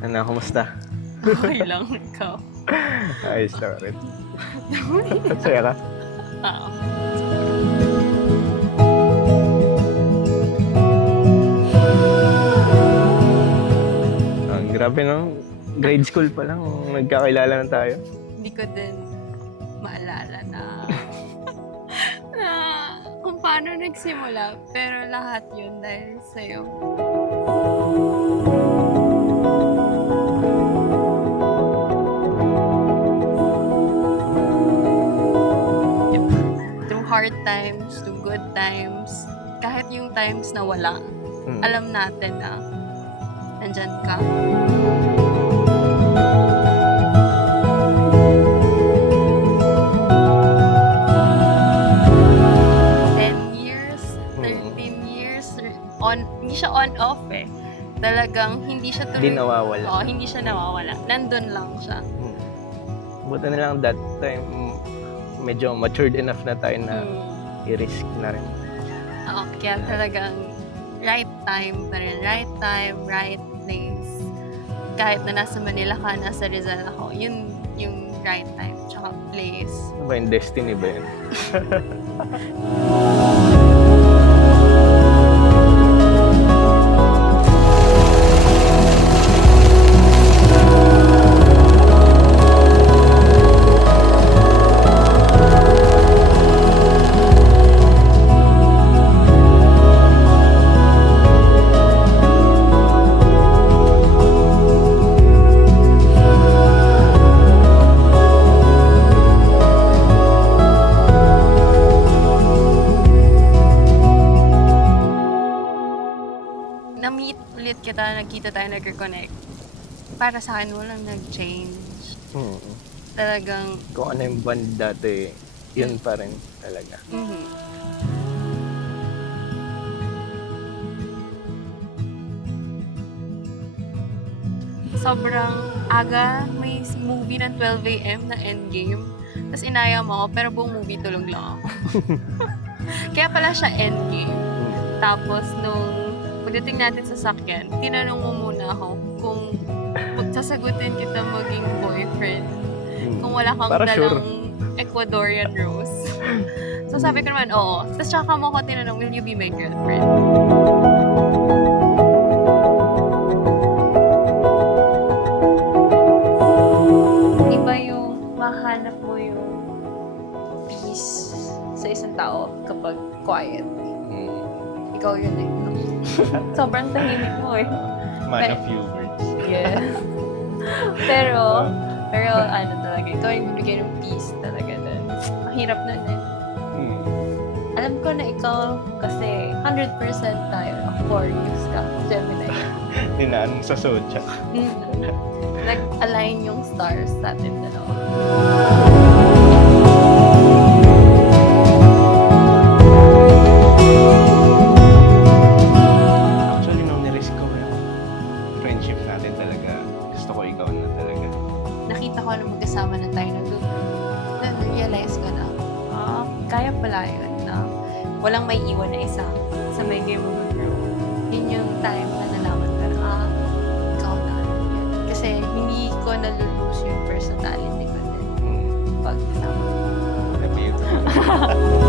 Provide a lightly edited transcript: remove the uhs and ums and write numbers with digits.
Ano, kumusta? Okay lang, ikaw. Ayos lang rin. Masaya ka? Oo. Grabe no? Grade school pa lang, nagkakilala na tayo. Hindi ko din maalala na na kung paano nagsimula. Pero lahat yun dahil sa'yo. Through hard times, through good times, kahit yung times na wala, alam natin na nandyan ka. Hindi siya on-off eh. Talagang hindi siya tuloy. Hindi nawawala. Oo, hindi siya nawawala. Nandun lang siya. Buti na lang that time, medyo matured enough na tayo na i-risk na rin. Oo, kaya talagang right time pa rin. Right time, right place. Kahit na nasa Manila ka, nasa Rizal ako, yun yung right time, tsaka place. Ano ba yung destiny ba yun? Na-meet ulit kita, nagkita tayo, nag-reconnect. Para sa akin, walang nag-change. Talagang... Kung ano yung band dati, yun pa rin talaga. Sobrang aga, may movie ng 12 a.m. na Endgame. Tapos inaya mo ako, pero buong movie tulog lang ako. Kaya pala siya Endgame. Tapos nung pagdating natin sa sakyan, tinanong mo muna ako kung sasagutin kita maging boyfriend. Kung wala kang Para dalang sure. Ecuadorian rose. So sabi ko naman, oo. Tapos tsaka mo ako tinanong, will you be my girlfriend? Iba yung mahanap mo yung peace sa isang tao kapag quiet. Ikaw yun eh. Sobrang tahimik mo eh. Man of few words. Yeah. pero ano talaga, ikaw yung bibigay ng peace talaga dun. Ang hirap nun eh. Alam ko na ikaw kasi 100% tayo. Aquarius ka, Gemini. Tinanong sa Socha. Nag-align yung stars sa atin dalawa. Actually, nung nirisk ko yung friendship natin talaga, gusto ko ikaw na talaga. Nakita ko na magkasama na tayo na-realize ko na, kaya pala yun na walang may iwan na isa sa may game of Thrones. Yun yung time na nalaman ko na, ikaw na. Kasi hindi ko nalulose yung personality ko din pag kasama. Happy you.